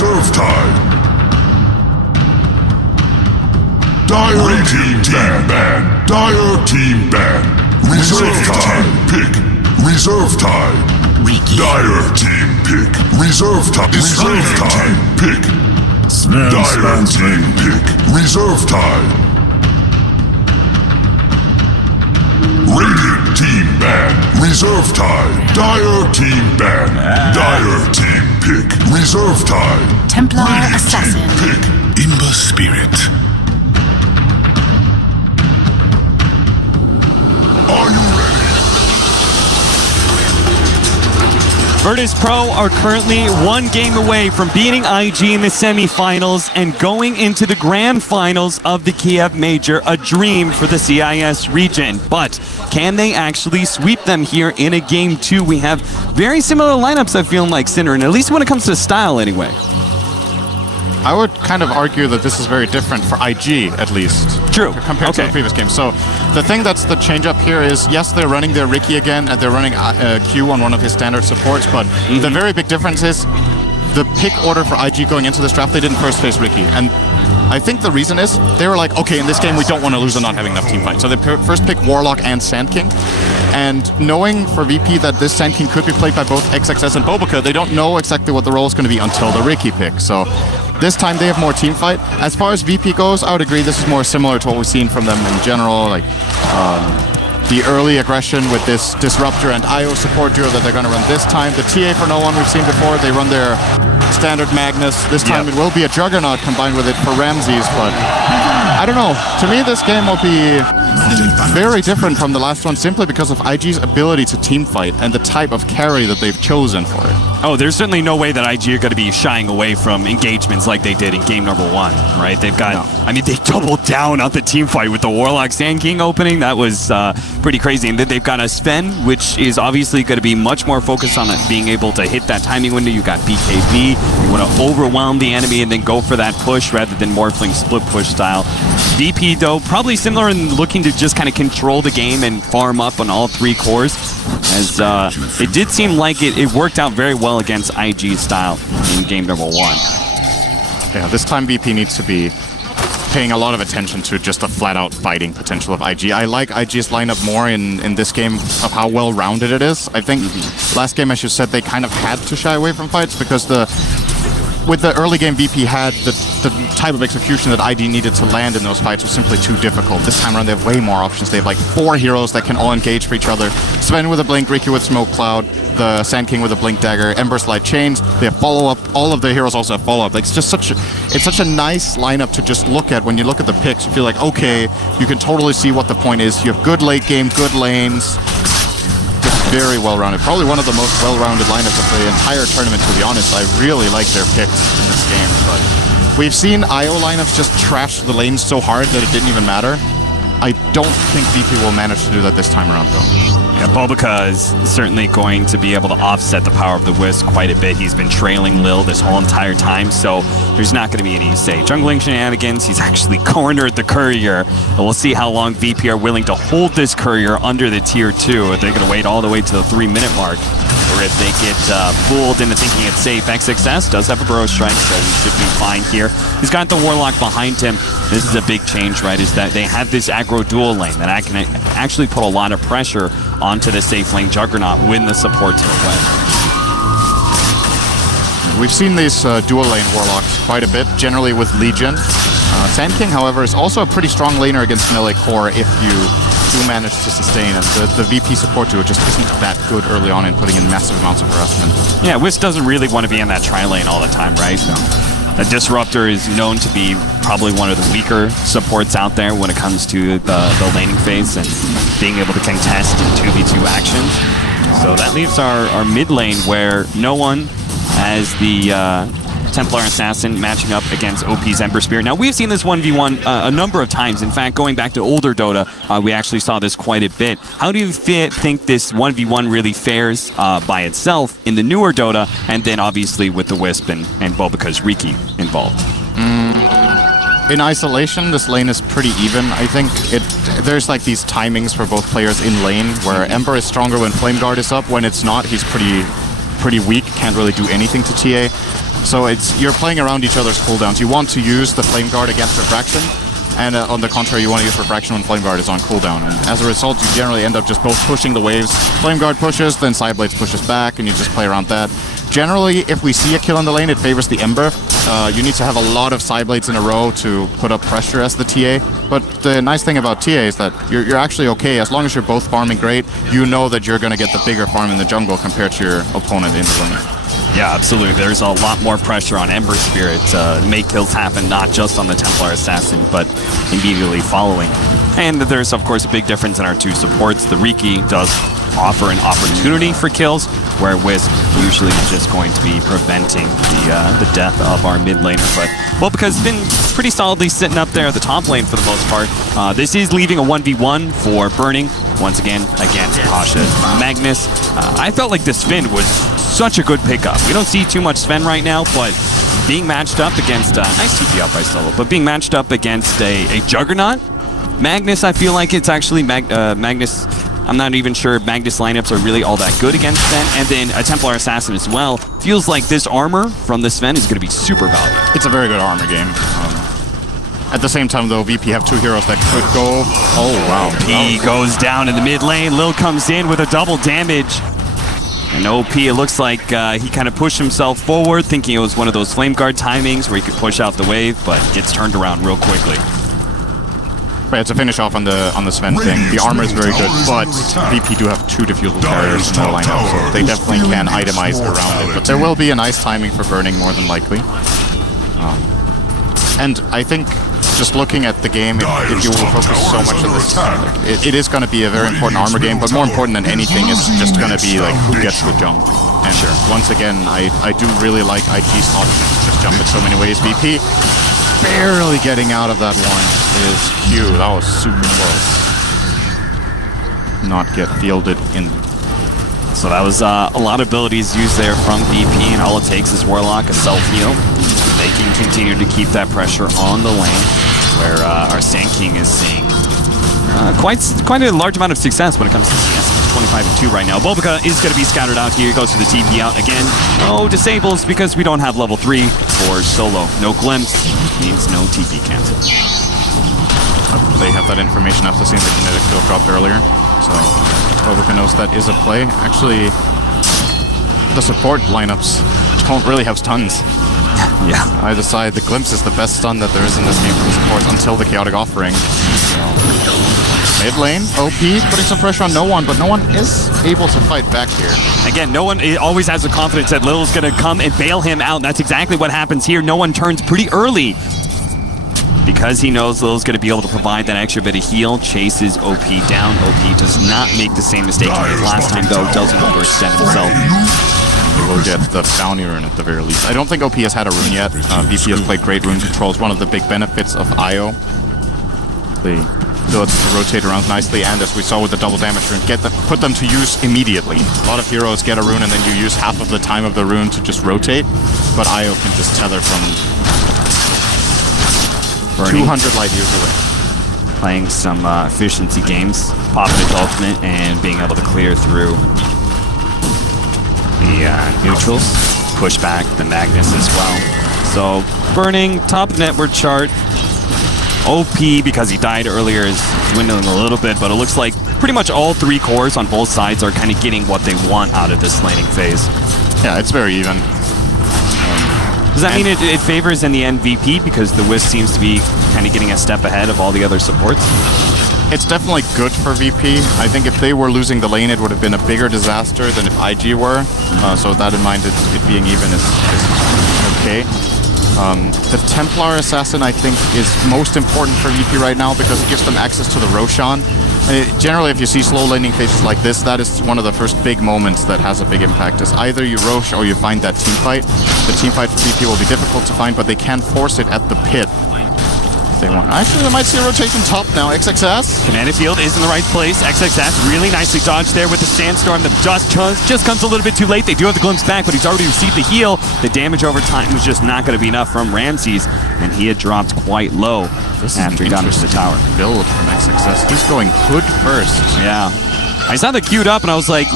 Reserve time. Dire team ban. Dire team ban. Reserve time. Pick. Reserve time. Dire team pick. Reserve time. Reserve time. Pick. Dire team pick. Reserve time. Radiant team ban. Reserve time. Dire team ban. Dire team pick. Reserve time. Templar Radiant Assassin. team pick. Imba Spirit. Are you ready? Virtus.pro are currently one game away from beating IG in the semifinals and going into the grand finals of the Kiev Major, a dream for the CIS region. But can they actually sweep them here in a game 2? We have very similar lineups, I feel like, Sinner, and at least when it comes to style anyway. I would kind of argue that this is very different for IG, at least. True. Compared to the previous game. So the thing that's the change up here is, yes, they're running their Ricky again, and they're running Q on one of his standard supports, but the very big difference is the pick order for IG going into this draft, they didn't first face Ricky. And I think the reason is, they were like, okay, in this game we don't want to lose and not having enough team fight. So they first pick Warlock and Sand King. And knowing for VP that this Sand King could be played by both XXS and Bobica, they don't know exactly what the role is going to be until the Ricky pick. So this time they have more team fight. As far as VP goes, I would agree this is more similar to what we've seen from them in general. Like the early aggression with this Disruptor and IO support duo that they're going to run this time. The TA for no one we've seen before, they run their standard Magnus. This time it will be a Juggernaut combined with it for Ramses, but I don't know. To me, this game will be very different from the last one simply because of IG's ability to team fight and the type of carry that they've chosen for it. Oh, there's certainly no way that IG are going to be shying away from engagements like they did in game number 1, right? They've got, I mean, they doubled down on the team fight with the Warlock Sand King opening. That was pretty crazy. And then they've got a Sven, which is obviously going to be much more focused on being able to hit that timing window. You got BKB. You want to overwhelm the enemy and then go for that push rather than Morphling split push style. VP, though, probably similar in looking to just kind of control the game and farm up on all 3 cores. As it did seem like it worked out very well against IG style in game number 1. Yeah, this time VP needs to be paying a lot of attention to just the flat-out fighting potential of IG. I like IG's lineup more in this game of how well-rounded it is. I think last game, as you said, they kind of had to shy away from fights because with the early game VP had the type of execution that ID needed to land in those fights was simply too difficult. This time around they have way more options. They have like 4 heroes that can all engage for each other. Sven with a Blink, Ricky with Smoke Cloud, the Sand King with a Blink Dagger, Ember's Light Chains. They have follow-up. All of the heroes also have follow-up. Like, it's just such a nice lineup to just look at. When you look at the picks, you feel like, okay, you can totally see what the point is. You have good late game, good lanes. Very well-rounded. Probably one of the most well-rounded lineups of the entire tournament, to be honest. I really like their picks in this game, but we've seen IO lineups just trash the lanes so hard that it didn't even matter. I don't think VP will manage to do that this time around, though. Yeah, Bobica is certainly going to be able to offset the power of the Wisp quite a bit. He's been trailing Lil this whole entire time, so there's not going to be any, say, jungling shenanigans. He's actually cornered the Courier, and we'll see how long VP are willing to hold this Courier under the tier 2. If they're going to wait all the way to the 3-minute mark, or if they get fooled into thinking it's safe. XXS does have a Burrow Strike, so he should be fine here. He's got the Warlock behind him. This is a big change, right, is that they have this aggro dual lane that I can actually put a lot of pressure onto the safe lane Juggernaut when the support's away. We've seen these dual lane Warlocks quite a bit, generally with Legion. Sand King, however, is also a pretty strong laner against melee core if you do manage to sustain, and the VP support duo just isn't that good early on in putting in massive amounts of harassment. Yeah, Wisp doesn't really want to be in that tri-lane all the time, right? So the Disruptor is known to be probably one of the weaker supports out there when it comes to the laning phase and being able to contest in 2v2 actions. So that leaves our mid lane where no one has the Templar Assassin matching up against OP's Ember Spirit. Now, we've seen this 1v1 a number of times. In fact, going back to older Dota, we actually saw this quite a bit. How do you think this 1v1 really fares by itself in the newer Dota, and then obviously with the Wisp and Bobica's Riki involved? In isolation, this lane is pretty even. I think there's like these timings for both players in lane, where Ember is stronger when Flame Guard is up. When it's not, he's pretty pretty weak, can't really do anything to TA. So you're playing around each other's cooldowns. You want to use the Flame Guard against Refraction, and on the contrary, you want to use Refraction when Flame Guard is on cooldown. And as a result, you generally end up just both pushing the waves. Flame Guard pushes, then Sideblades pushes back, and you just play around that. Generally, if we see a kill in the lane, it favors the Ember. You need to have a lot of Sideblades in a row to put up pressure as the TA. But the nice thing about TA is that you're actually okay. As long as you're both farming great, you know that you're going to get the bigger farm in the jungle compared to your opponent in the lane. Yeah, absolutely. There's a lot more pressure on Ember Spirit to make kills happen, not just on the Templar Assassin, but immediately following. And there's, of course, a big difference in our two supports. The Riki does offer an opportunity for kills, where Wisp usually is just going to be preventing the death of our mid laner. But, well, because it's been pretty solidly sitting up there at the top lane for the most part. This is leaving a 1v1 for Burning, once again, against Pasha's Magnus. I felt like the Sven was such a good pickup. We don't see too much Sven right now, but being matched up against, nice TP up by Solo, but being matched up against a Juggernaut, Magnus, I feel like it's actually Magnus. I'm not even sure Magnus lineups are really all that good against Sven. And then a Templar Assassin as well. Feels like this armor from the Sven is going to be super valuable. It's a very good armor game. At the same time, though, VP have two heroes that could go... Oh, wow. P goes down in the mid lane. Lil comes in with a double damage. And OP, it looks like he kind of pushed himself forward, thinking it was one of those Flame Guard timings where he could push out the wave, but gets turned around real quickly. Right, to finish off on the Sven thing, the armor is very good, but VP do have two defusal carriers in their lineup, so they definitely can itemize around it. But there will be a nice timing for Burning, more than likely. And I think just looking at the game, if you will focus so much on this, it is going to be a very important armor game, but more important than anything is just going to be like who gets the jump. And once again, I do really like IG's option to just jump in so many ways. VP barely getting out of that one is Q. That was super close. Not get fielded in. So that was a lot of abilities used there from VP, and all it takes is Warlock, a self-heal. They can continue to keep that pressure on the lane, where our Sand King is seeing quite a large amount of success when it comes to CS. 25-2 right now. Bulbica is going to be scattered out here. Goes to the TP out again. Oh, disables because we don't have level 3 for Solo. No glimpse means no TP cancel. They have that information after seeing the kinetic field dropped earlier. So Bulbica knows that is a play. Actually, the support lineups don't really have stuns. Yeah. Either side, the glimpse is the best stun that there is in this game for the supports until the chaotic offering. Mid lane, OP putting some pressure on no one, but no one is able to fight back here. Again, no one always has the confidence that Lil's going to come and bail him out, and that's exactly what happens here. No one turns pretty early because he knows Lil's going to be able to provide that extra bit of heal. Chases OP down. OP does not make the same mistake he did last time, though. Doesn't overextend himself. He will get the bounty rune at the very least. I don't think OP has had a rune yet. VP has played great rune control. It's one of the big benefits of IO. The ability to rotate around nicely, and as we saw with the double damage rune, put them to use immediately. A lot of heroes get a rune and then you use half of the time of the rune to just rotate, but IO can just tether from Burning. 200 light years away. Playing some efficiency games, popping his ultimate and being able to clear through the neutrals, push back the Magnus as well. So Burning, top network chart. OP, because he died earlier, is dwindling a little bit, but it looks like pretty much all three cores on both sides are kind of getting what they want out of this laning phase. Yeah, it's very even. Does that mean it favors in the end VP because the Wisp seems to be kind of getting a step ahead of all the other supports? It's definitely good for VP. I think if they were losing the lane, it would have been a bigger disaster than if IG were. So with that in mind, it being even is okay. The Templar Assassin, I think, is most important for VP right now because it gives them access to the Roshan. Generally, if you see slow laning phases like this, that is one of the first big moments that has a big impact. Is either you Rosh or you find that team fight. The team fight for VP will be difficult to find, but they can force it at the pit. They want. Actually, they might see a rotation top now. XXS. Command Field is in the right place. XXS really nicely dodged there with the Sandstorm. The just comes a little bit too late. They do have the glimpse back, but he's already received the heal. The damage over time was just not going to be enough from Ramses, and he had dropped quite low after he got into the tower. Build from XXS. He's going hood first. Yeah. I saw the queued up and I was like,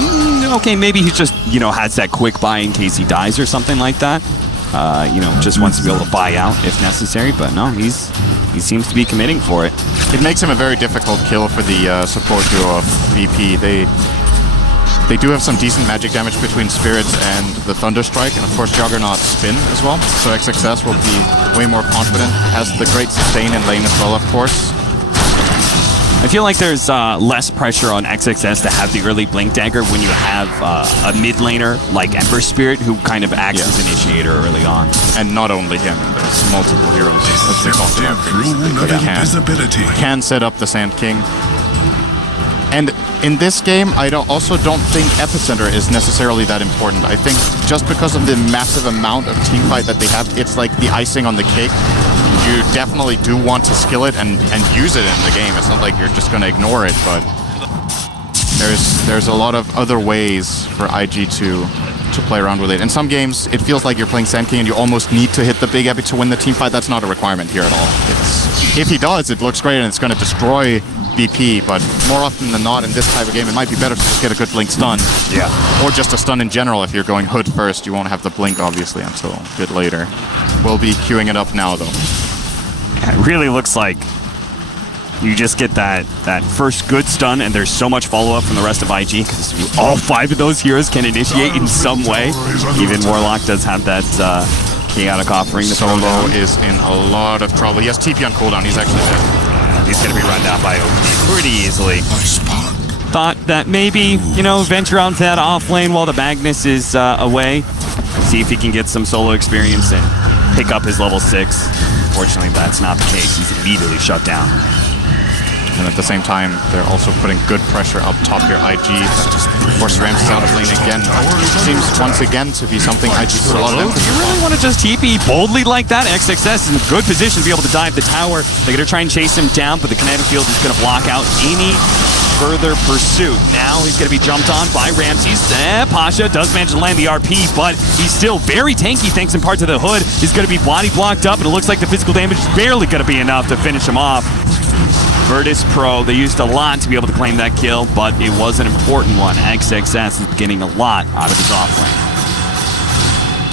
okay, maybe he just, has that quick buy in case he dies or something like that. Just wants to be able to buy out if necessary, but no, he seems to be committing for it. It makes him a very difficult kill for the support duo of VP. They do have some decent magic damage between Spirits and the Thunderstrike, and of course Juggernaut spin as well, so XXS will be way more confident. Has the great sustain in lane as well, of course. I feel like there's less pressure on XXS to have the early Blink Dagger when you have a mid laner like Ember Spirit who kind of acts as initiator early on. And not only him, there's multiple heroes as they talked about previously that can set up the Sand King. And in this game, I also don't think Epicenter is necessarily that important. I think just because of the massive amount of teamfight that they have, it's like the icing on the cake. You definitely do want to skill it and use it in the game. It's not like you're just going to ignore it, but there's a lot of other ways for IG to play around with it. In some games, it feels like you're playing Sand King and you almost need to hit the big epi to win the teamfight. That's not a requirement here at all. If he does, it looks great and it's going to destroy BP, but more often than not in this type of game, it might be better to just get a good blink stun. Yeah. Or just a stun in general. If you're going hood first, you won't have the blink, obviously, until a bit later. We'll be queuing it up now, though. It really looks like you just get that first good stun, and there's so much follow-up from the rest of IG, because all 5 of those heroes can initiate in some way. Even Warlock does have that chaotic offering. Solo is in a lot of trouble. He has TP on cooldown. He's actually dead. He's going to be run down by OP pretty easily. Thought that maybe, venture out to that off lane while the Magnus is away. See if he can get some solo experience and pick up his level 6. Unfortunately, that's not the case. He's immediately shut down. And at the same time, they're also putting good pressure up top here. IG, of course, Rams is out of lane again. Seems once again to be something IG puts a lot of emphasis on. Do you really want to just TP boldly like that? XXS is in a good position to be able to dive the tower. They're going to try and chase him down, but the kinetic field is going to block out any further pursuit. Now he's going to be jumped on by Ramses. Pasha does manage to land the RP, but he's still very tanky thanks in part to the hood. He's going to be body blocked up, and it looks like the physical damage is barely going to be enough to finish him off. Virtus.pro, they used a lot to be able to claim that kill, but it was an important one. XXS is getting a lot out of his offlane.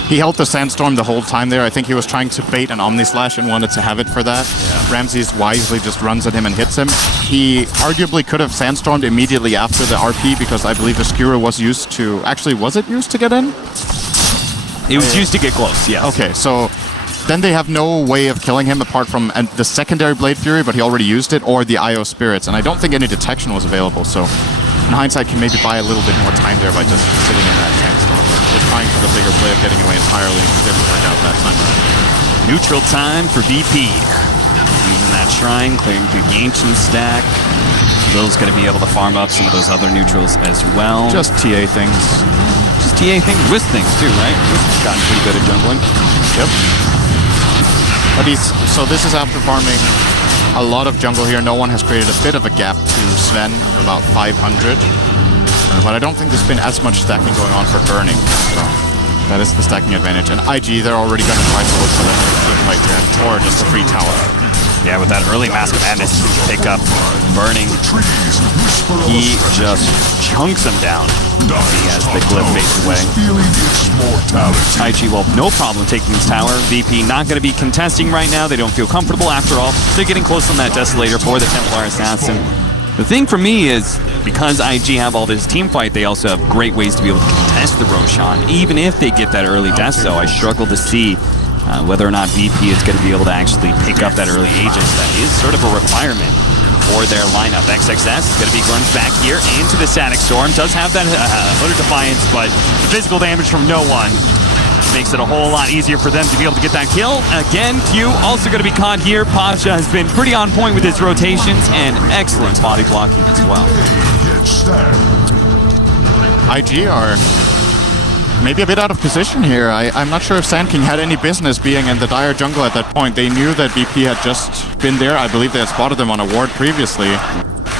He held the Sandstorm the whole time there. I think he was trying to bait an Omni Slash and wanted to have it for that. Yeah. Ramses wisely just runs at him and hits him. He arguably could have Sandstormed immediately after the RP because I believe the Skewer was used to... Actually, was it used to get in? It was used to get close, yes. Okay, so... Then they have no way of killing him apart from the secondary Blade Fury, but he already used it, or the IO Spirits. And I don't think any detection was available, so in hindsight, can maybe buy a little bit more time there by just sitting in that Sandstorm. They're trying for the bigger play of getting away entirely. It didn't work out that time. Neutral time for VP. Using that Shrine, clearing through the Ancient stack. Lil's going to be able to farm up some of those other neutrals as well. Just TA things. Just TA things, Wisp things too, right? Wisp has gotten pretty good at jungling. Yep. But so this is after farming a lot of jungle here. No one has created a bit of a gap to Sven of about 500. But I don't think there's been as much stacking going on for burning. So that is the stacking advantage. And IG, they're already going to try to look for the team fight here, or just a free tower. Yeah, with that early Mask of Madness pick up burning, he just chunks him down. He has the glyph face away. IG will have no problem taking this tower. VP not going to be contesting right now. They don't feel comfortable after all. They're getting close on that Desolator for the Templar Assassin. The thing for me is, because IG have all this team fight, they also have great ways to be able to contest the Roshan. Even if they get that early death, so I struggle to see whether or not VP is going to be able to actually pick up that early Aegis. That is sort of a requirement for their lineup. XXS is going to be grunged back here into the Static Storm. Does have that Hood of Defiance, but the physical damage from no one makes it a whole lot easier for them to be able to get that kill. Again, Q also going to be caught here. Pasha has been pretty on point with his rotations and excellent body blocking as well. IG are maybe a bit out of position here. I'm not sure if Sand King had any business being in the dire jungle at that point. They knew that BP had just been there. I believe they had spotted them on a ward previously.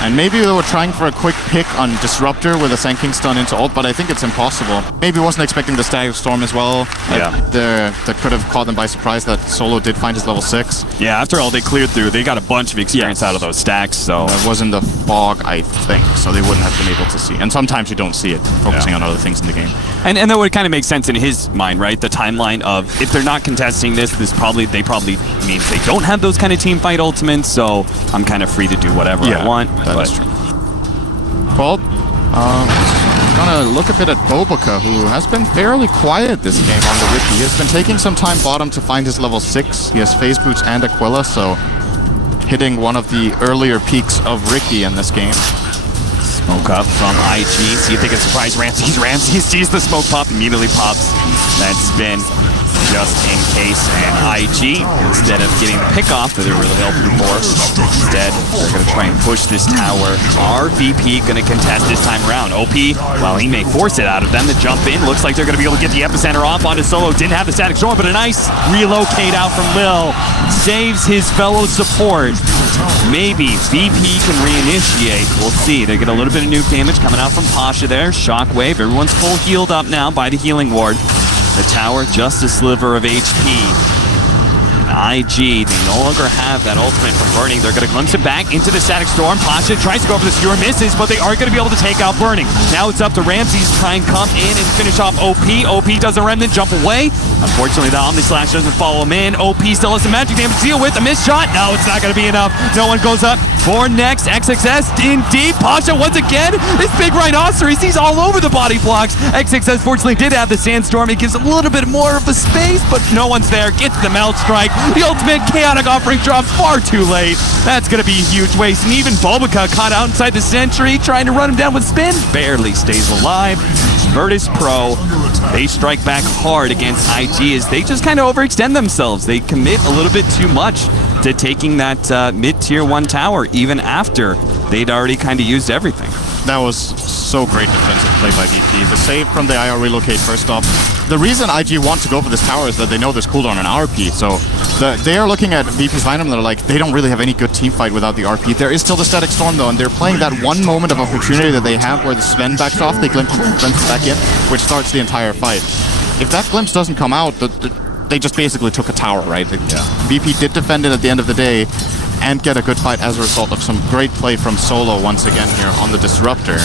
And maybe they were trying for a quick pick on Disruptor with a Sand King stun into ult, but I think it's impossible. Maybe wasn't expecting the Static Storm as well. Yeah. That could have caught them by surprise that Solo did find his level 6. Yeah, after all they cleared through, they got a bunch of experience out of those stacks, so... That wasn't the fog, I think, so they wouldn't have been able to see. And sometimes you don't see it, focusing on other things in the game. And that would kind of make sense in his mind, right? The timeline of if they're not contesting this probably means they don't have those kind of team fight ultimates, so I'm kind of free to do whatever I want. That is true. Well, gonna look a bit at Bobica, who has been fairly quiet this game on the Ricky. He has been taking some time bottom to find his level 6. He has Phase Boots and Aquila, so hitting one of the earlier peaks of Ricky in this game. Smoke up from IG. See if they can surprise Ramses. Ramses sees the smoke pop, immediately pops that spin just in case. And IG, instead of getting the pick off that they're really hoping for, instead they're going to try and push this tower. RVP going to contest this time around. OP, well, he may force it out of them to jump in. Looks like they're going to be able to get the epicenter off onto Solo. Didn't have the static storm, but a nice relocate out from Lil. Saves his fellow support. Maybe VP can reinitiate. We'll see. They get a little bit of nuke damage coming out from Pasha there. Shockwave. Everyone's full healed up now by the healing ward. The tower, just a sliver of HP. IG, they no longer have that ultimate from Burning. They're going to glimpse it back into the static storm. Pasha tries to go for the skewer, misses, but they aren't going to be able to take out Burning. Now it's up to Ramses to try and come in and finish off OP. OP does a remnant jump away. Unfortunately, the Omni Slash doesn't follow him in. OP still has some magic damage to deal with. A missed shot. No, it's not going to be enough. No one goes up for next. XXS in deep. Pasha once again. This big rhinoceros, he's all over the body blocks. XXS fortunately did have the sandstorm. It gives a little bit more of a space, but no one's there. Gets the melt strike. The ultimate chaotic offering drops far too late. That's going to be a huge waste. And even Bobica caught out inside the sentry, trying to run him down with spin. Barely stays alive. Virtus.pro, they strike back hard against IG as they just kind of overextend themselves. They commit a little bit too much to taking that mid-tier 1 tower, even after they'd already kind of used everything. That was so great defensive play by VP. The save from the IR relocate first off. The reason IG want to go for this tower is that they know there's cooldown on RP, so they are looking at VP's lineup and they're like, they don't really have any good team fight without the RP. There is still the static storm though, and they're playing that one moment of opportunity that they have where the Sven backs off, they glimpse back in, which starts the entire fight. If that glimpse doesn't come out, they just basically took a tower, right? VP did defend it at the end of the day and get a good fight as a result of some great play from Solo once again here on the Disruptor.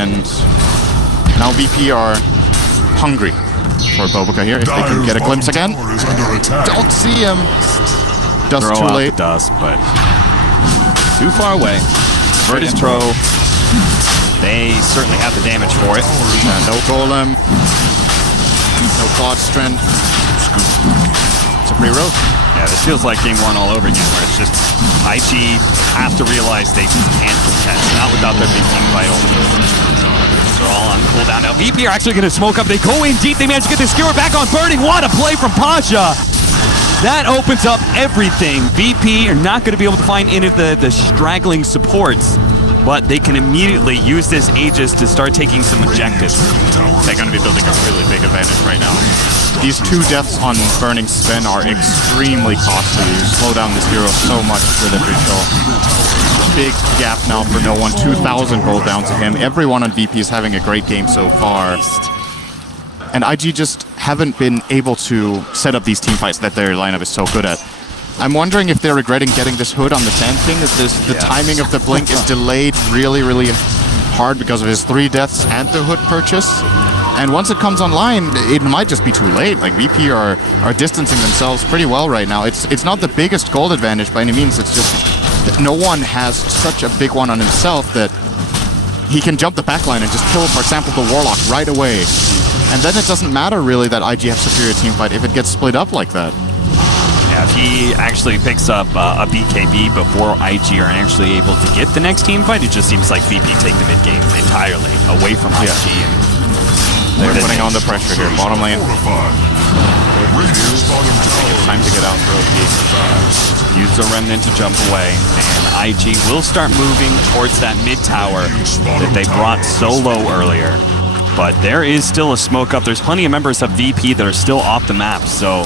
And now VP are hungry for Bobica here. If they can get a glimpse again. Don't see him. Dust Throw too out late. the dust, but too far away. Virtus.pro, they certainly have the damage for it. No golem. No quad strength. It's a free road. Yeah, this feels like game 1 all over again, where it's just IG have to realize they just can't contest, not without their big team fight ultimates. They're all on cooldown now. VP are actually going to smoke up. They go in deep. They manage to get the skewer back on Burning. What a play from Pasha. That opens up everything. VP are not going to be able to find any of the straggling supports, but they can immediately use this Aegis to start taking some objectives. They're going to be building a really big advantage right now. These 2 deaths on Burning Sven are extremely costly. You slow down this hero so much with every kill. Big gap now for no one. 2,000 gold down to him. Everyone on VP is having a great game so far. And IG just haven't been able to set up these team fights that their lineup is so good at. I'm wondering if they're regretting getting this hood on the Sand King. The timing of the blink is delayed really, really hard because of his 3 deaths and the hood purchase. And once it comes online, it might just be too late. Like, VP are distancing themselves pretty well right now. It's not the biggest gold advantage by any means. It's just that no one has such a big one on himself that he can jump the backline and just kill, for example, the Warlock right away. And then it doesn't matter really that IG have superior team fight if it gets split up like that. Yeah, if he actually picks up a BKB before IG are actually able to get the next team fight, it just seems like VP take the mid game entirely away from IG. And they're putting on the pressure here. Bottom lane. Time to get out for OP. Use the remnant to jump away, and IG will start moving towards that mid tower that they brought so low earlier. But there is still a smoke up. There's plenty of members of VP that are still off the map, so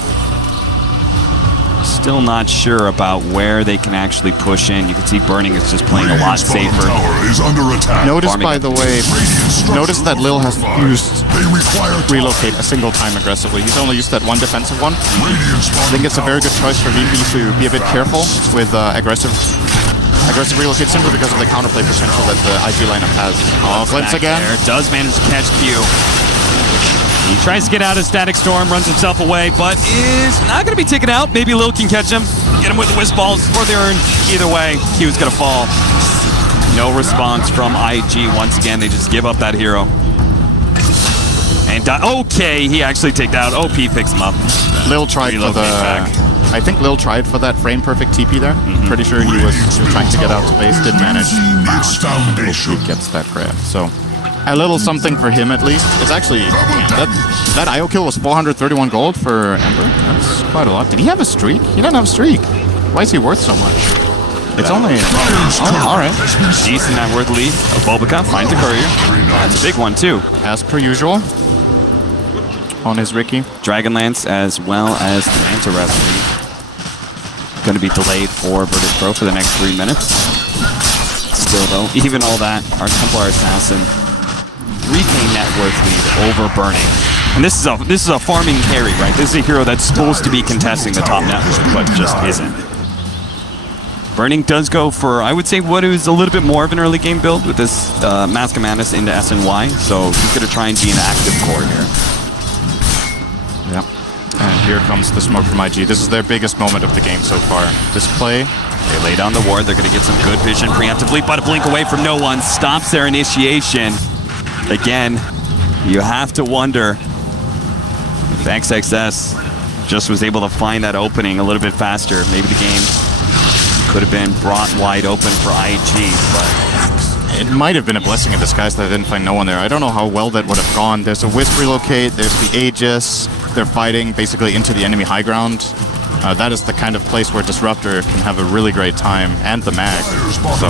still not sure about where they can actually push in. You can see Burning is just playing a lot safer. Notice, by the way, notice that Lil has used relocate a single time aggressively. He's only used that one defensive one. I think it's a very good choice for VP to be a bit careful with aggressive Aggressive relocate simply because of the counterplay potential that the IG lineup has. Oh, glimpse again. There. Does manage to catch Q. He tries to get out of Static Storm, runs himself away, but is not going to be taken out. Maybe Lil can catch him, get him with the Wisp Balls, or the Urn. Either way, Q's going to fall. No response from IG. Once again, they just give up that hero. And okay, he actually takes out. OP picks him up. Lil tried for the... I think Lil tried for that frame perfect TP there. Pretty sure he was trying to get out to base, didn't manage. Its foundation. He gets that grab. So a little something for him at least. It's actually that IO kill was 431 gold for Ember. That's quite a lot. Did he have a streak? He didn't have a streak. Why is he worth so much? It's only... Oh, all right. Decent net worth lead. Bulbica finds a courier. That's a big one too. As per usual. On his Ricky. Dragonlance as well as the Manta Recipe. Going to be delayed for Virtus.pro for the next 3 minutes. Still though, even all that, our Templar Assassin retain net worth lead over Burning. And this is a farming carry, right? This is a hero that's supposed to be contesting the top net worth, but just isn't. Burning does go for, I would say, what is a little bit more of an early game build with this Mask of Madness into SNY, so he's going to try and be an active core here. Yep. And here comes the smoke from IG. This is their biggest moment of the game so far. This play, they lay down the ward. They're going to get some good vision preemptively, but a blink away from no one stops their initiation. Again, you have to wonder if XXS just was able to find that opening a little bit faster. Maybe the game could have been brought wide open for IG, but it might have been a blessing in disguise that I didn't find no one there. I don't know how well that would have gone. There's a Wisp relocate, there's the Aegis. They're fighting basically into the enemy high ground. That is the kind of place where Disruptor can have a really great time, and the mag. So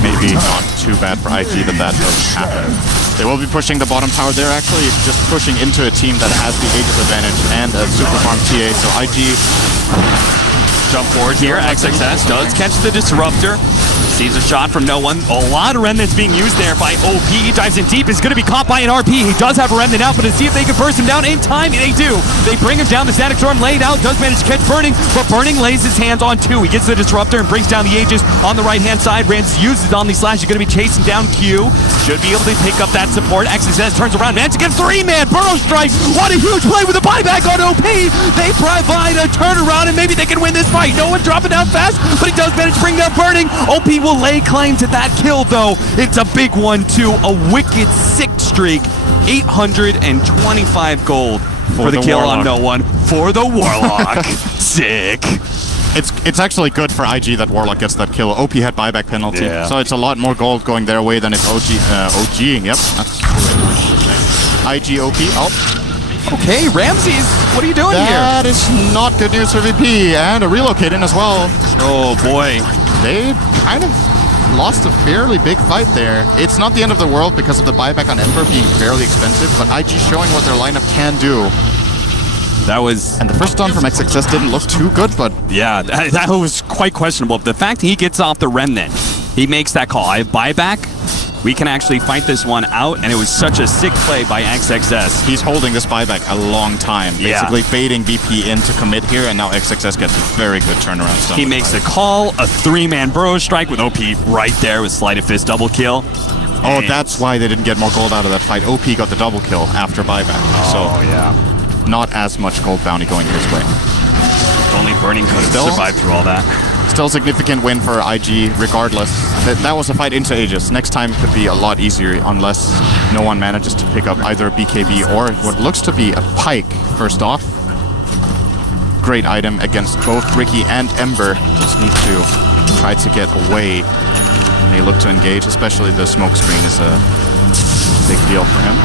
maybe not too bad for IG that that doesn't happen. They will be pushing the bottom tower. They're actually just pushing into a team that has the Aegis advantage and a super farm TA. So IG jump forward here. XXS does catch the Disruptor. Sees a shot from no one. A lot of Remnants being used there by OP. He dives in deep. Is going to be caught by an RP. He does have a Remnant out, but to see if they can burst him down in time, they do. They bring him down. The Static Storm laid out. Does manage to catch Burning, but Burning lays his hands on two. He gets the Disruptor and brings down the Aegis on the right-hand side. Rance uses on the slash. He's going to be chasing down Q. Should be able to pick up that support. XXS turns around. Mans against 3-man. Burrow strike. What a huge play with a buyback on OP. They provide a turnaround, and maybe they can win this fight. No one dropping down fast, but he does manage to bring down Burning. OP will lay claim to that kill, though. It's a big one, too. A wicked sick streak. 825 gold for the kill Warlock. on no one. For the Warlock. Sick. It's actually good for IG that Warlock gets that kill. OP had buyback penalty, so it's a lot more gold going their way than if OG. Yep, that's IG OP. Oh. Okay, Ramses, what are you doing here? That is not good news for VP, and a relocate in as well. Oh boy. They kind of lost a fairly big fight there. It's not the end of the world because of the buyback on Ember being fairly expensive, but IG showing what their lineup can do. That was... And the first stun from XXS didn't look too good, but... Yeah, that was quite questionable. The fact he gets off the Remnant, he makes that call. I have buyback. We can actually fight this one out, and it was such a sick play by XXS. He's holding this buyback a long time, basically baiting VP in to commit here, and now XXS gets a very good turnaround stun. He makes the call, a 3-man burrow strike with OP right there with Sleight of Fist double kill. Oh, that's why they didn't get more gold out of that fight. OP got the double kill after buyback. Oh, yeah. Not as much gold bounty going his way. Only Burning could have survived through all that. Still significant win for IG, regardless. That was a fight into Aegis. Next time could be a lot easier unless no one manages to pick up either a BKB or what looks to be a Pike first off. Great item against both Ricky and Ember. Just need to try to get away. They look to engage, especially the smoke screen is a big deal for him.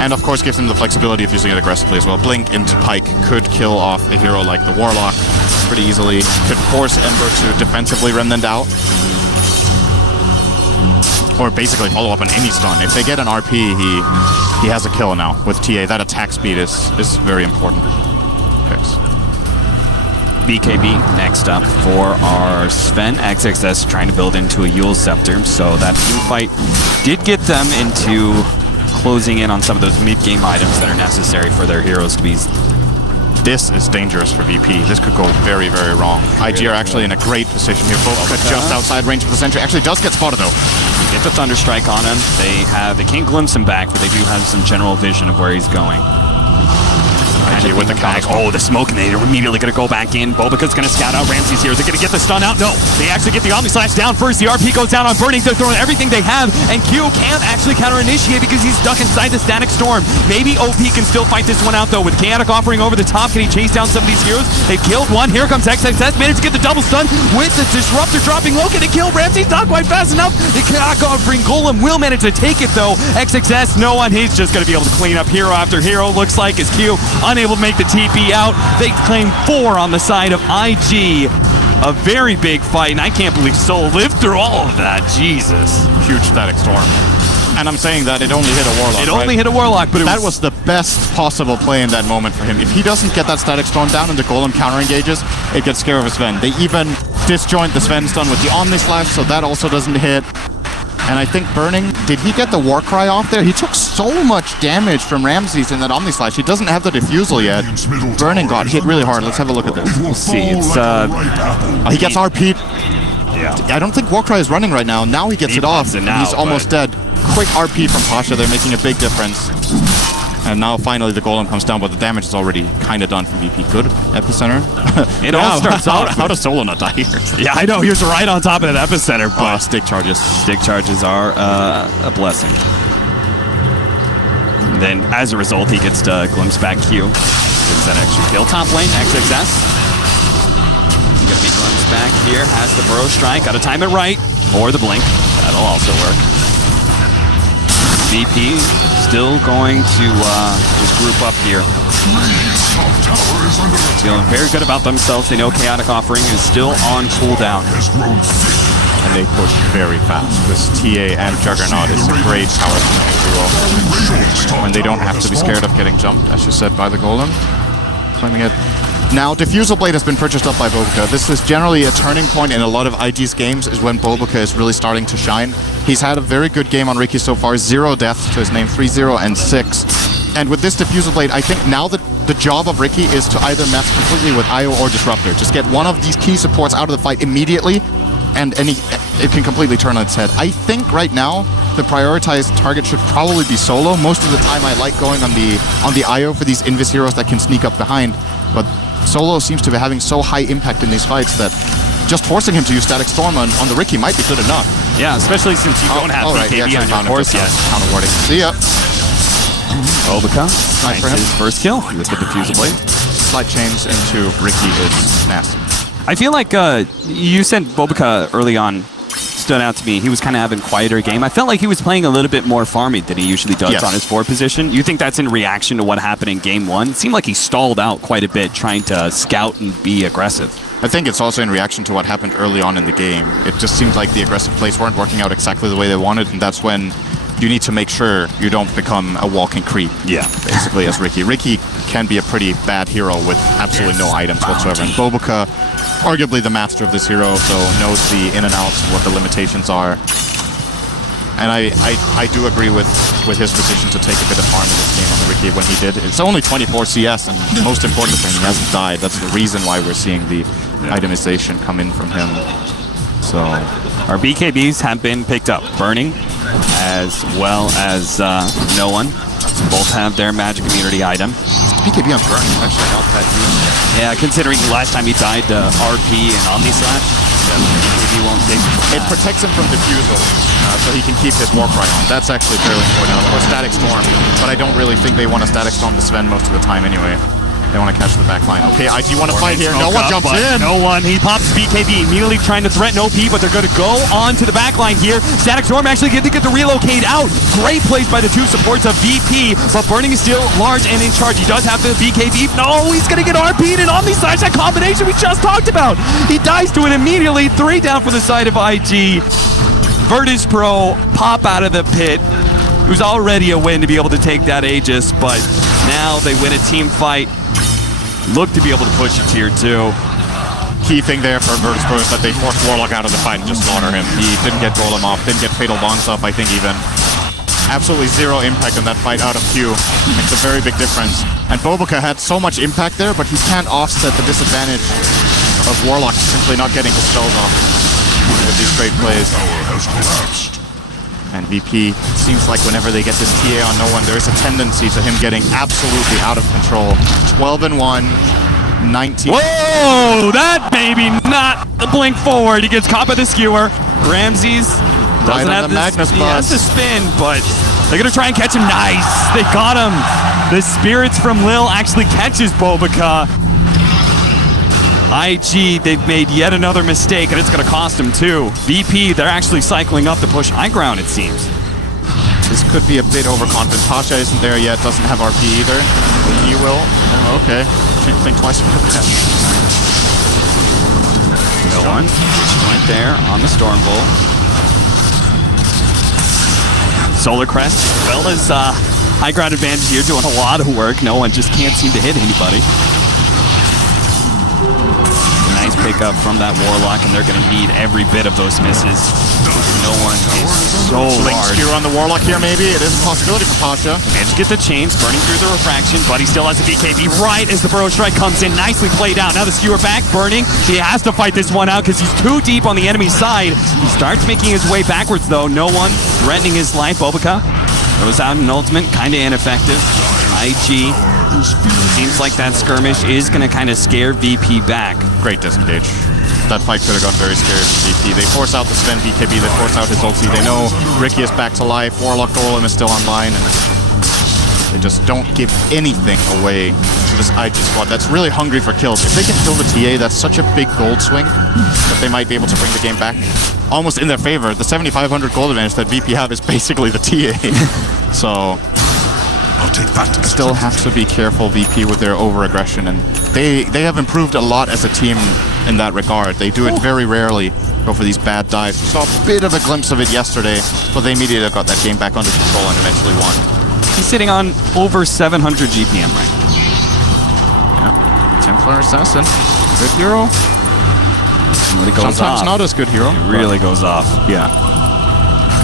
And of course gives him the flexibility of using it aggressively as well. Blink into Pike could kill off a hero like the Warlock pretty easily. Could force Ember to defensively Remnant out. Or basically follow up on any stun. If they get an RP, he has a kill now with TA. That attack speed is very important. Picks. BKB next up for our Sven. XXS trying to build into a Yule Scepter. So that team fight did get them into closing in on some of those mid-game items that are necessary for their heroes to be This is dangerous for VP. This could go very, very wrong. IG are actually in a great position here. Both just outside range of the sentry. Actually does get spotted though. Get the Thunderstrike on him. They can't glimpse him back, but they do have some general vision of where he's going. IG with the counter. Oh, the smoke, and they're immediately going to go back in. Bobica's going to scout out Ramsey's here. They're going to get the stun out. No, they actually get the Omni Slash down first. The RP goes down on Burning. They're throwing everything they have, and Q can't actually counter-initiate because he's stuck inside the Static Storm. Maybe OP can still fight this one out, though. With Chaotic offering over the top, can he chase down some of these heroes? They've killed one. Here comes XXS. Managed to get the double stun with the Disruptor dropping low. Can they kill Ramsey? Not quite fast enough. The Chaotic offering Golem will manage to take it, though. XXS, no one. He's just going to be able to clean up hero after hero. Looks like as Q unable to make the TP out. They claim 4 on the side of IG. A very big fight, and I can't believe Soul lived through all of that. Jesus. Huge Static Storm. And I'm saying that it only hit a Warlock, It only hit a Warlock, but that was the best possible play in that moment for him. If he doesn't get that Static Storm down and the Golem counter-engages, it gets scared of his Sven. They even disjoint the Sven stun with the Omni Slash, so that also doesn't hit. And I think Burning, did he get the Warcry off there? He took so much damage from Ramses in that Omni Slash. He doesn't have the Diffusal yet. Burning got hit really hard. Let's have a look at this. We'll see. It's he gets RP'd. Yeah. I don't think Warcry is running right now. Now he gets it off. Now, he's almost dead. Quick RP from Pasha. They're making a big difference. And now finally the Golem comes down, but the damage is already kind of done for VP. Good Epicenter. It all starts out. How does Solo not die here? Yeah, I know. He was right on top of that Epicenter, but stick charges. Stick charges are a blessing. And then, as a result, he gets to glimpse back Q. Gets that extra kill. Top lane, XXS. He's going to be glimpsed back here. Has the Burrow Strike. Got to time it right. Or the Blink. That'll also work. VP still going to just group up here. Feeling very good about themselves. They know Chaotic Offering is still on cooldown. And they push very fast. This TA and Juggernaut is a great power duo. When they don't have to be scared of getting jumped, as you said, by the Golem. Claiming it. Now, Diffusal Blade has been purchased up by Bobica. This is generally a turning point in a lot of IG's games, is when Bobica is really starting to shine. He's had a very good game on Riki so far. 0 deaths to his name, 3-0 and 6. And with this Diffusal Blade, I think now that the job of Riki is to either mess completely with IO or Disruptor. Just get one of these key supports out of the fight immediately, and it can completely turn on its head. I think right now, the prioritized target should probably be Solo. Most of the time I like going on the IO for these Invis heroes that can sneak up behind, but Solo seems to be having so high impact in these fights that just forcing him to use Static Storm on the Riki might be good enough. Yeah, especially since you don't have BKB on your horse yet. Counter-warding. See ya. Bobica finds his first kill with the Diffusal Blade. Slight change into Riki is nasty. I feel like you said Bobica early on stood out to me. He was kind of having a quieter game. I felt like he was playing a little bit more farming than he usually does on his forward position. You think that's in reaction to what happened in game 1? It seemed like he stalled out quite a bit trying to scout and be aggressive. I think it's also in reaction to what happened early on in the game. It just seemed like the aggressive plays weren't working out exactly the way they wanted, and that's when you need to make sure you don't become a walking creep. Yeah. Basically, as Riki. Riki can be a pretty bad hero with absolutely no items whatsoever. And Bobica, arguably the master of this hero, so knows the in and outs and what the limitations are. And I do agree with his decision to take a bit of farm in this game on the Riki when he did. It's only 24 CS, and most important thing, he hasn't died. That's the reason why we're seeing the itemization come in from him. So our BKBs have been picked up. Burning, as well as No One. Both have their magic immunity item. BKB on Burning, actually not that huge. Yeah, considering the last time he died to RP and Omni Slash, he won't take it. It protects him from Diffusal, so he can keep his Warcry on. That's actually fairly important. Of course, Static Storm, but I don't really think they want to Static Storm the Sven most of the time anyway. They want to catch the back line. Okay, IG want to fight here. No one jumps in. No one. He pops BKB, immediately trying to threaten OP, but they're going to go on to the back line here. Static Storm actually get to relocate out. Great plays by the two supports of VP, but Burning is still large and in charge. He does have the BKB. No, he's going to get RP'd and Omni Slash, that combination we just talked about. He dies to it immediately. 3 down for the side of IG. Virtus.pro pop out of the pit. It was already a win to be able to take that Aegis, but now they win a team fight. Look to be able to push to tier 2. Key thing there for Virtus.pro is that they forced Warlock out of the fight and just slaughter him. He didn't get Golem off, didn't get Fatal Bonds off, I think even. absolutely zero impact on that fight out of Q. Makes a very big difference. And Boboka had so much impact there, but he can't offset the disadvantage of Warlock simply not getting his spells off with these great plays. Tower has collapsed. And VP, seems like whenever they get this TA on no one, there is a tendency to him getting absolutely out of control. 12-1, 19. Whoa! That baby, not the blink forward. He gets caught by the skewer. Ramses doesn't have the Magnus he has to bus. spin, but they're gonna try and catch him. Nice! They got him! The spirits from Lil actually catches Boboka. IG, they've made yet another mistake, and it's going to cost them too. VP, they're actually cycling up to push high ground, it seems. This could be a bit overconfident. Pasha isn't there yet, doesn't have RP either. He will. Oh, okay. Think twice about that. No one. Right there on the Storm Bolt. Solar Crest, well as high ground advantage here, doing a lot of work. No one just can't seem to hit anybody. Nice pickup from that Warlock, and they're going to need every bit of those misses. No one is so Link large. skewer on the Warlock here, maybe. It is a possibility for Pasha. Managed to get the chains, burning through the refraction, but he still has a BKB right as the Burrow Strike comes in. Nicely played out. Now the skewer back, burning. He has to fight this one out because he's too deep on the enemy side. He starts making his way backwards, though. No one threatening his life. Boboka goes out in ultimate, kind of ineffective. IG, seems like that skirmish is going to kind of scare VP back. Great disengage. That fight could have gone very scary for VP. They force out the Sven BKB, they force out his ulti. They know Ricky is back to life, Warlock Golem is still online, and they just don't give anything away to this IG squad that's really hungry for kills. If they can kill the TA, that's such a big gold swing that they might be able to bring the game back almost in their favor. The 7,500 gold advantage that VP have is basically the TA. So I'll take that. still have to be careful, VP, with their over-aggression, and they have improved a lot as a team in that regard. They do it very rarely, go for these bad dives. We saw a bit of a glimpse of it yesterday, but they immediately got that game back under control and eventually won. He's sitting on over 700 GPM right now. Yeah, Templar Assassin, good hero. When it goes Sometimes off, not as good hero. it really goes off. Yeah.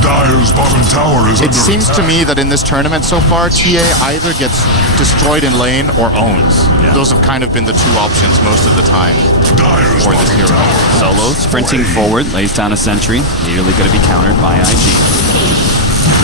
Dire's bottom tower is It under seems to attack. me that in this tournament so far, TA either gets destroyed in lane or owns. Yeah. Those have kind of been the two options most of the time Dire's for this bottom hero. tower. Solo sprinting forward, lays down a sentry. Immediately going to be countered by IG.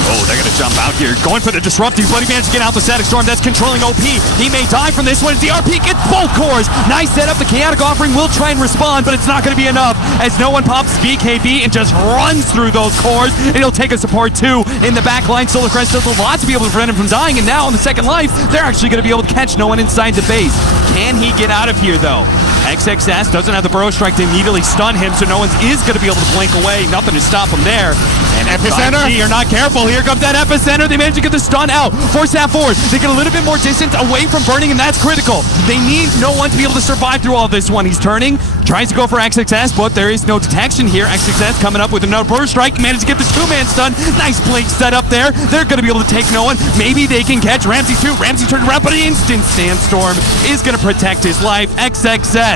Oh, they're going to jump out here. Going for the disruptive, but he managed to get out the Static Storm. That's controlling OP. He may die from this one. As the RP gets both cores. Nice setup. The Chaotic Offering will try and respond, but it's not going to be enough as no one pops BKB and just runs through those cores. And he'll take a support too in the back line. Solar Crest does a lot to be able to prevent him from dying, and now on the second life, they're actually going to be able to catch no one inside the base. Can he get out of here though? XXS doesn't have the Burrow Strike to immediately stun him, so no one is going to be able to blink away. Nothing to stop him there. And Epicenter? IG are not careful. Here comes that Epicenter. They manage to get the stun out. Force that forward. They get a little bit more distance away from burning, and that's critical. They need no one to be able to survive through all this one. He's turning, tries to go for XXS, but there is no detection here. XXS coming up with another Burrow Strike. Managed to get the two-man stun. Nice blink set up there. They're going to be able to take no one. Maybe they can catch Ramsey too. Ramsey turned around, but an instant Sandstorm is going to protect his life. XXS.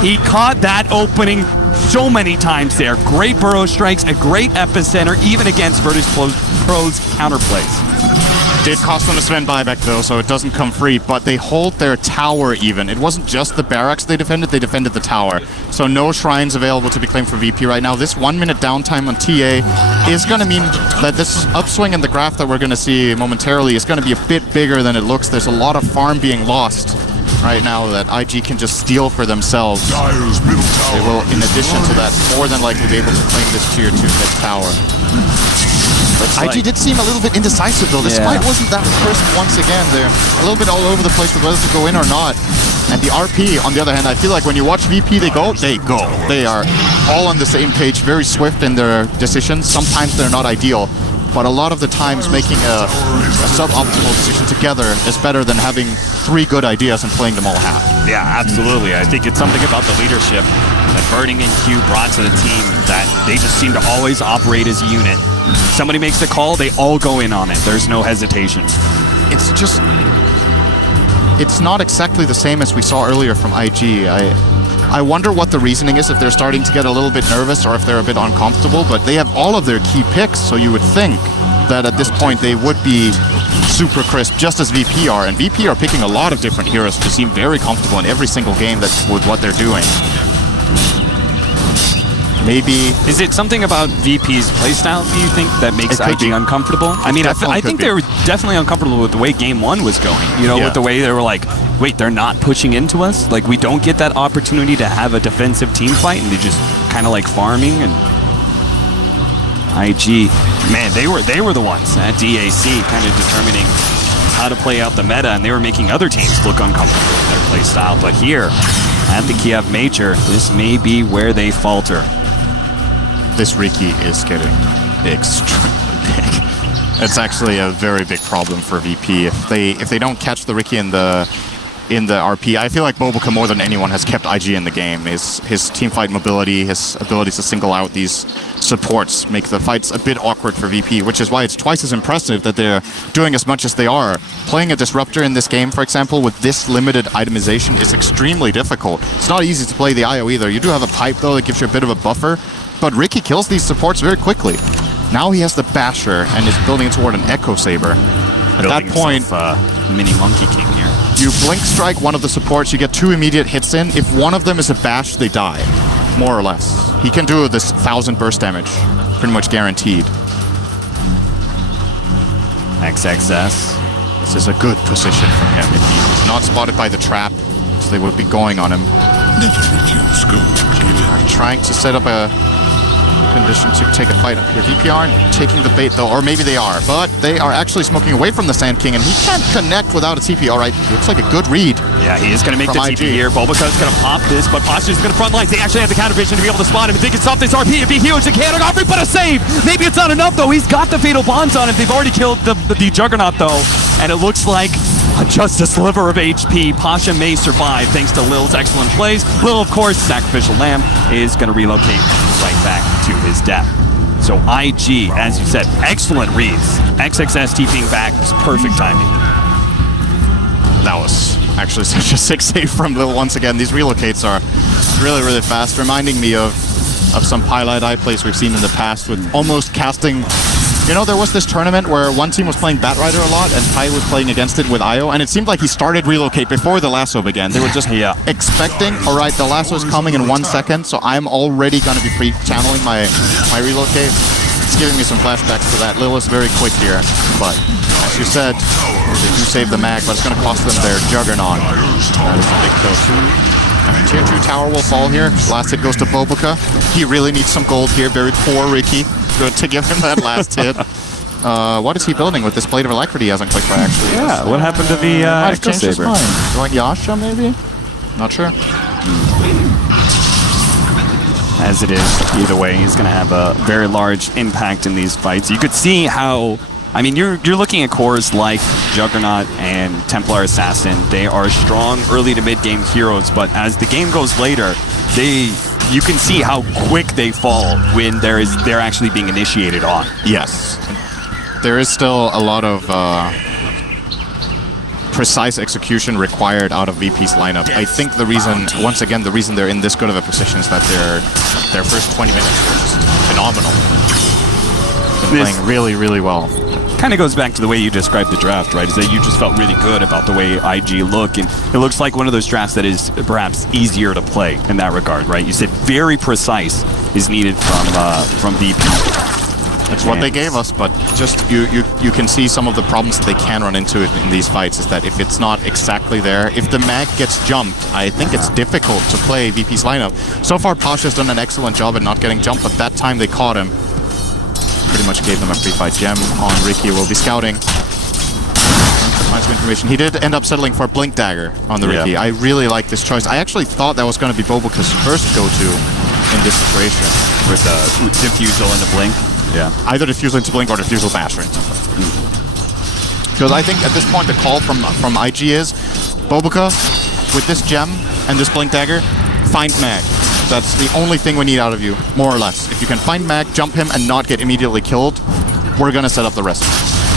He caught that opening so many times there. Great Burrow Strikes, a great Epicenter, even against Virtus.pro's counterplays. Did cost them a Sven buyback though, so it doesn't come free, but they hold their tower even. It wasn't just the barracks they defended the tower. So no shrines available to be claimed for VP right now. This 1 minute downtime on TA is going to mean that this upswing in the graph that we're going to see momentarily is going to be a bit bigger than it looks. There's a lot of farm being lost right now that IG can just steal for themselves. Dire's middle They tower. will, in addition to that, more than likely be able to claim this tier 2 mid tower. But IG did seem a little bit indecisive though. This fight wasn't that crisp once again. They're a little bit all over the place with whether to go in or not. And the RP, on the other hand, I feel like when you watch VP, they go. They are all on the same page, very swift in their decisions. Sometimes they're not ideal, but a lot of the times making a suboptimal decision together is better than having 3 good ideas and playing them all half. Yeah, absolutely. I think it's something about the leadership that Burning and Q brought to the team that they just seem to always operate as a unit. Somebody makes the call, they all go in on it. There's no hesitation. It's just... It's not exactly the same as we saw earlier from IG. I wonder what the reasoning is, if they're starting to get a little bit nervous or if they're a bit uncomfortable, but they have all of their key picks, so you would think that at this point they would be super crisp, just as VP are. And VP are picking a lot of different heroes to seem very comfortable in every single game with what they're doing. Maybe... Is it something about VP's playstyle, do you think, that makes IG uncomfortable? I mean, I think they were definitely uncomfortable with the way Game 1 was going. You know, with the way they were like, wait, they're not pushing into us? Like, we don't get that opportunity to have a defensive team fight, and they just kind of like farming. And IG, man, they were the ones at DAC kind of determining how to play out the meta, and they were making other teams look uncomfortable with their playstyle. But here, at the Kiev Major, this may be where they falter. This Riki is getting extremely big. It's actually a very big problem for VP. If they don't catch the Riki in the RP, I feel like Boboka more than anyone has kept IG in the game. His teamfight mobility, his ability to single out these supports make the fights a bit awkward for VP, which is why it's twice as impressive that they're doing as much as they are. Playing a Disruptor in this game, for example, with this limited itemization is extremely difficult. It's not easy to play the IO either. You do have a pipe, though, that gives you a bit of a buffer, but Riki kills these supports very quickly. Now he has the Basher and is building toward an Echo Saber. At that point, mini Monkey King here. You blink strike one of the supports, you get 2 immediate hits in. If one of them is a bash, they die, more or less. He can do this 1,000 burst damage, pretty much guaranteed. XXS. This is a good position for him. If he's not spotted by the trap, so they would be going on him. Never refuse gold. Trying to set up a condition to take a fight up here. VP aren't taking the bait though, or maybe they are, but they are actually smoking away from the Sand King, and he can't connect without a TP. All right, looks like a good read. Yeah, he is going to make the from TP IG. here. Boboka's going to pop this, but Posture's going to front lines. They actually have the counter vision to be able to spot him. If they can stop this RP, it'd be huge. They can't offer, but a save. Maybe it's not enough though. He's got the Fatal Bonds on him. They've already killed the Juggernaut though, and it looks like just a sliver of HP. Pasha may survive thanks to Lil's excellent plays. Lil, of course, Sacrificial Lamb, is going to relocate right back to his death. So IG, as you said, excellent reads. XXS TPing back was perfect timing. That was actually such a sick save from Lil once again. These relocates are really, really fast, reminding me of some Pilot Eye plays we've seen in the past with almost casting. You know, there was this tournament where one team was playing Batrider a lot and Pai was playing against it with IO, and it seemed like he started relocate before the lasso began. They were just expecting, all right, the lasso is coming in 1 second, so I'm already going to be pre-channeling my relocate. It's giving me some flashbacks to that. Lil is very quick here, but as you said, they do save the mag, but it's going to cost them their Juggernaut. That is a big kill too. Tier 2 tower will fall here. Last hit goes to Boboka. He really needs some gold here. Very poor Riki. Good to give him that last hit. What is he building with this Blade of Alacrity? He hasn't clicked right, actually. Yeah, what happened to the Echo Saber? Going Yasha, maybe? Not sure. As it is, either way, he's going to have a very large impact in these fights. You could see how, I mean, you're looking at cores like Juggernaut and Templar Assassin. They are strong early to mid-game heroes, but as the game goes later, you can see how quick they fall when they're actually being initiated on. Yes. There is still a lot of precise execution required out of VP's lineup. I think the reason, once again, the reason they're in this good of a position is that their first 20 minutes were just phenomenal. Been playing really, really well. Kind of goes back to the way you described the draft, right? Is that you just felt really good about the way IG look, and it looks like one of those drafts that is perhaps easier to play in that regard, right? You said very precise is needed from VP. That's what they gave us, but just you can see some of the problems that they can run into in these fights is that if it's not exactly there, if the mag gets jumped, I think it's difficult to play VP's lineup. So far, Pasha's done an excellent job at not getting jumped, but that time they caught him. Pretty much gave them a free fight. Gem on Riki will be scouting. Find some information. He did end up settling for Blink Dagger on the Riki. I really like this choice. I actually thought that was going to be Boboka's first go-to in this situation. With the Diffusal into Blink. Yeah. Either Diffusal into Blink or Diffusal Basher into Blink. Because I think at this point the call from IG is, Boboka, with this Gem and this Blink Dagger, find mag. That's the only thing we need out of you, more or less. If you can find mag, jump him, and not get immediately killed, we're going to set up the rest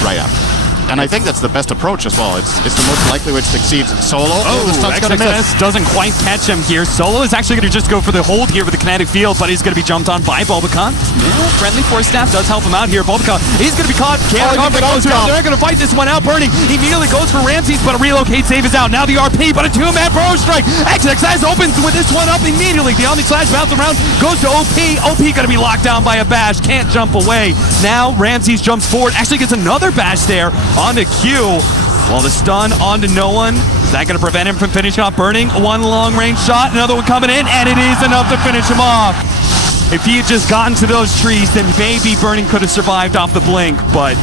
right after. And I think that's the best approach as well. It's the most likely way to succeed. Solo. Oh, the stun's gonna miss. XXS doesn't quite catch him here. Solo is actually going to just go for the hold here with the kinetic field, but he's going to be jumped on by Bulbacan. Yeah, friendly force staff does help him out here. Bulbacan, he's going to be caught. They're going to fight this one out. Burning immediately goes for Ramses, but a relocate save is out. Now the RP, but a two-man Burrow strike. XXS opens with this one up immediately. The Omni Slash bounce around, goes to OP. OP going to be locked down by a bash. Can't jump away. Now Ramses jumps forward. Actually gets another bash there onto Q. While the stun onto no one. Is that going to prevent him from finishing off Burning? One long-range shot, another one coming in, and it is enough to finish him off. If he had just gotten to those trees, then maybe Burning could have survived off the blink, but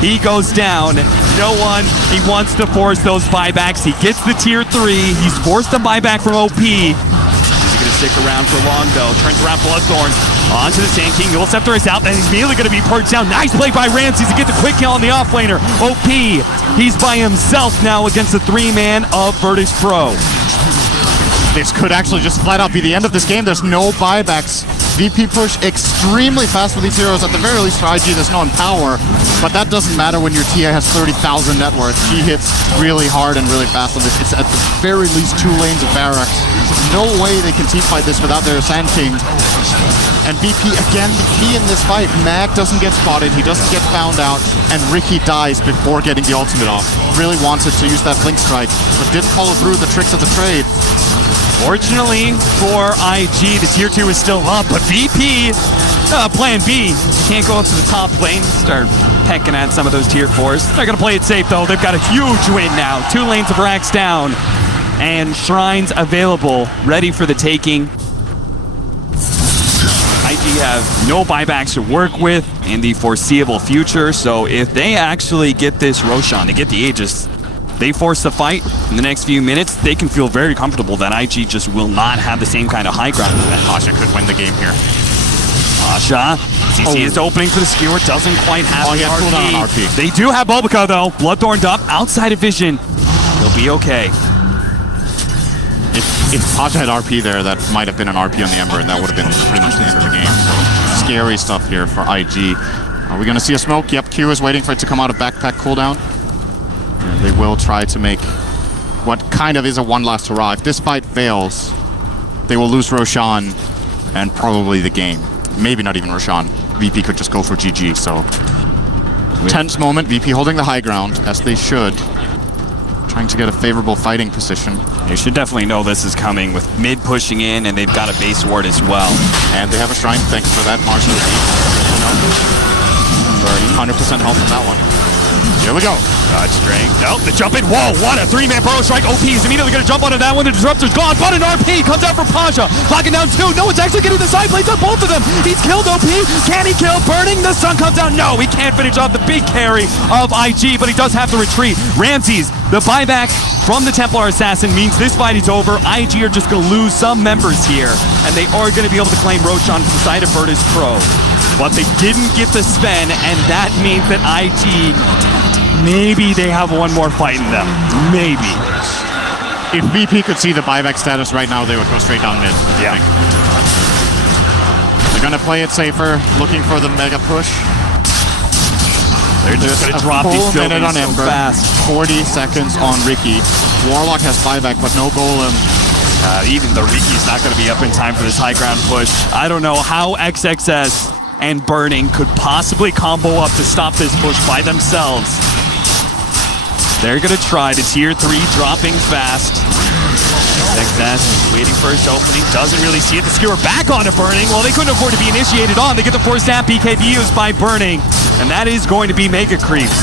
he goes down. No one, he wants to force those buybacks. He gets the tier 3. He's forced a buyback from OP. Is he going to stick around for long, though? Turns around Bloodthorn. Onto the Sand King. Dual Scepter is out, and he's immediately going to be perched down. Nice play by Ramses to get the quick kill on the offlaner. OP, he's by himself now against the 3-man of Virtus.pro. This could actually just flat out be the end of this game. There's no buybacks. VP push extremely fast with these heroes. At the very least for IG, there's no power, but that doesn't matter when your TA has 30,000 net worth. She hits really hard and really fast on this. It's at the very least 2 lanes of barracks. No way they can teamfight this without their Sand King. And VP, again, the key in this fight. Mag doesn't get spotted, he doesn't get found out, and Ricky dies before getting the ultimate off. Really wanted to use that Blink Strike, but didn't follow through the tricks of the trade. Fortunately for IG, the tier 2 is still up, but VP, plan B, can't go up to the top lane, start pecking at some of those tier 4s. They're going to play it safe, though. They've got a huge win now. 2 lanes of racks down, and shrines available, ready for the taking. IG have no buybacks to work with in the foreseeable future, so if they actually get this Roshan, they get the Aegis, they force the fight in the next few minutes, they can feel very comfortable that IG just will not have the same kind of high ground. Pasha could win the game here. Pasha, CC is opening for the skewer, doesn't quite have the yeah, RP. on RP. They do have Bulbaca though, Bloodthorned up, outside of vision. He'll be okay. If Pasha had RP there, that might have been an RP on the Ember, and that would have been pretty much the end of the game. So, scary stuff here for IG. Are we going to see a smoke? Yep, Q is waiting for it to come out of backpack cooldown. And they will try to make what kind of is a one last hurrah. If this fight fails, they will lose Roshan and probably the game. Maybe not even Roshan. VP could just go for GG, so... Tense moment, VP holding the high ground, as they should. Trying to get a favorable fighting position. They should definitely know this is coming with mid pushing in, and they've got a base ward as well. And they have a shrine, thanks for that, Marshall. 100% health from that one. Here we go. God strength. Nope, the jump in. Whoa, what a 3-man Burrow strike. OP is immediately going to jump onto that one. The Disruptor's gone, but an RP comes out for Pasha. Locking down 2. No one's actually getting the side plates on both of them. He's killed OP. Can he kill Burning? The sun comes out. No, he can't finish off the big carry of IG, but he does have to retreat. Ramses, the buyback from the Templar Assassin means this fight is over. IG are just going to lose some members here, and they are going to be able to claim Roshan from the side of Virtus.pro. But they didn't get the spin, and that means that IG, maybe they have one more fight in them. Maybe. If VP could see the buyback status right now, they would go straight down mid. Yeah. They're going to play it safer, looking for the mega push. They're just going to drop these buildings on Ember, so fast. 40 seconds on Ricky. Warlock has buyback, but no golem. Even the Riki's not going to be up in time for this high ground push. I don't know how XXS and Burning could possibly combo up to stop this push by themselves. They're going to try the tier 3 dropping fast. XXS waiting for his opening, doesn't really see it. The skewer back onto Burning. Well, they couldn't afford to be initiated on. They get the force snap BKB used by Burning, and that is going to be mega creeps.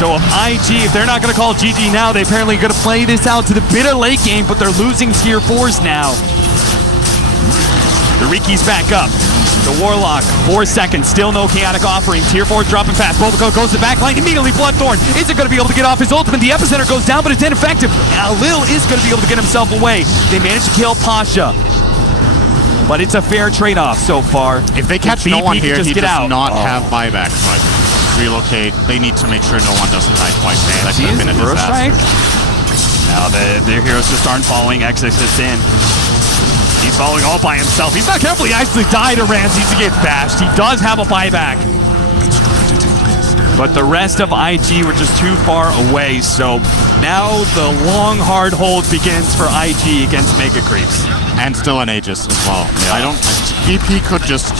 So if IG, if they're not going to call GG now, they apparently going to play this out to the bitter late game, but they're losing tier 4s now. The Riki's back up. The Warlock, 4 seconds, still no chaotic offering. Tier 4 dropping fast. Bulbaco goes to the back line, immediately Bloodthorn. Isn't going to be able to get off his ultimate. The epicenter goes down, but it's ineffective. Lil is going to be able to get himself away. They managed to kill Pasha, but it's a fair trade-off so far. If they catch no one here, he does not have buyback, but relocate. They need to make sure no one doesn't die twice. Man, that could have been a disaster. Now their heroes just aren't following XXS in. He's following all by himself. He's not careful. He actually died to Ramses to get bashed. He does have a buyback. but the rest of IG were just too far away. So now the long, hard hold begins for IG against Mega Creeps. And still an Aegis as well. Yeah. I don't... VP could just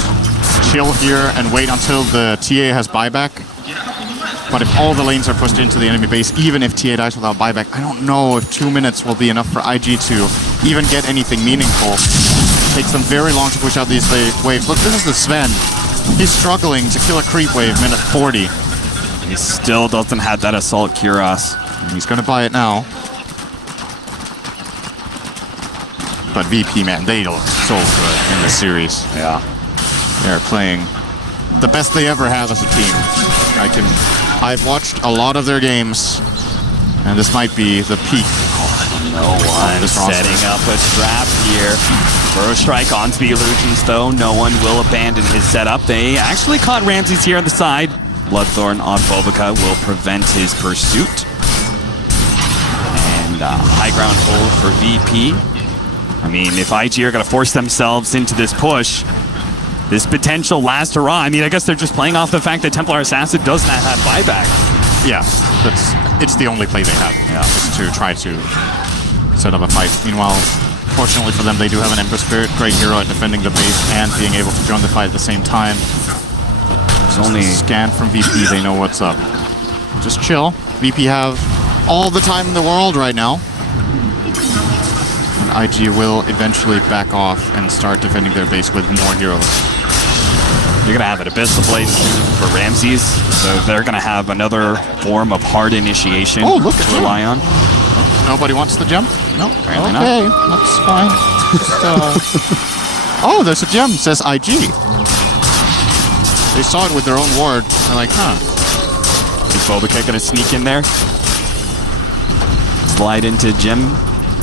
chill here and wait until the TA has buyback. But if all the lanes are pushed into the enemy base, even if TA dies without buyback, I don't know if 2 minutes will be enough for IG to even get anything meaningful. It takes them very long to push out these waves. Look, this is the Sven. He's struggling to kill a creep wave minute 40. He still doesn't have that Assault Cuirass. He's going to buy it now. But VP, man, they look so good in this series. Yeah. They're playing the best they ever have as a team. I've watched a lot of their games, and this might be the peak. No one setting up a trap here. First strike onto the illusions, though. No one will abandon his setup. They actually caught Ramses here on the side. Bloodthorn on Bobica will prevent his pursuit. And high ground hold for VP. I mean, if IG are going to force themselves into this push, this potential last hurrah, I mean, I guess they're just playing off the fact that Templar Assassin does not have buyback. Yeah, it's the only play they have. Yeah, is to try to set up a fight. Meanwhile, fortunately for them, they do have an Ember Spirit, great hero at defending the base and being able to join the fight at the same time. There's only a scan from VP, they know what's up. Just chill. VP have all the time in the world right now. And IG will eventually back off and start defending their base with more heroes. You're going to have an Abyssal Blade for Ramses, so they're going to have another form of hard initiation to rely on. Nobody wants the gem? No, apparently not. Okay, that's fine. Oh, there's a gem, says IG. They saw it with their own ward. They're like, huh. Is Bobica going to sneak in there? Slide into gem?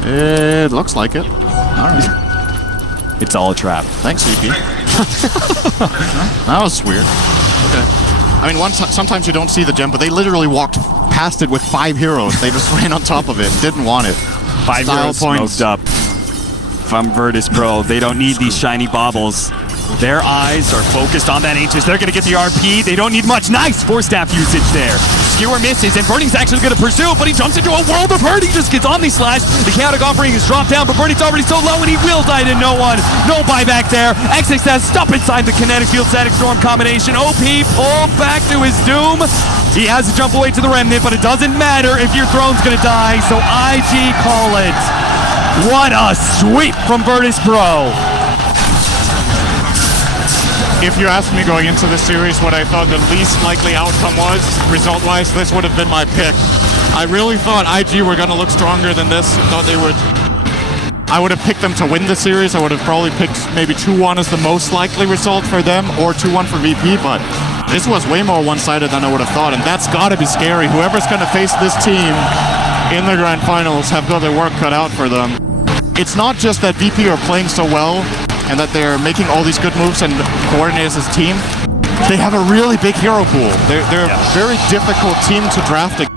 It looks like it. All right. It's all a trap. Thanks, VP. That was weird. Okay. I mean, sometimes you don't see the gem, but they literally walked past it with 5 heroes. They just ran on top of it and didn't want it. 5 heroes smoked up from Virtus.pro. They don't need these shiny baubles. Their eyes are focused on that Aegis. They're going to get the RP. They don't need much. Nice Force Staff usage there. Skewer misses, and Burning's actually going to pursue, but he jumps into a world of hurt. He just gets Omni Slash. The Chaotic Offering is dropped down, but Burning's already so low, and he will die to no one. No buyback there. XX says stop inside the Kinetic Field Static Storm combination. OP pulled back to his doom. He has to jump away to the Remnant, but it doesn't matter if your throne's going to die, so IG call it. What a sweep from Virtus.pro. If you asked me going into the series what I thought the least likely outcome was, result-wise, this would have been my pick. I really thought IG were going to look stronger than this. Thought they would. I would have picked them to win the series. I would have probably picked maybe 2-1 as the most likely result for them, or 2-1 for VP, but this was way more one-sided than I would have thought, and that's got to be scary. Whoever's going to face this team in the Grand Finals have got their work cut out for them. It's not just that VP are playing so well, and that they're making all these good moves and coordinate as a team. They have a really big hero pool. They're a very difficult team to draft against.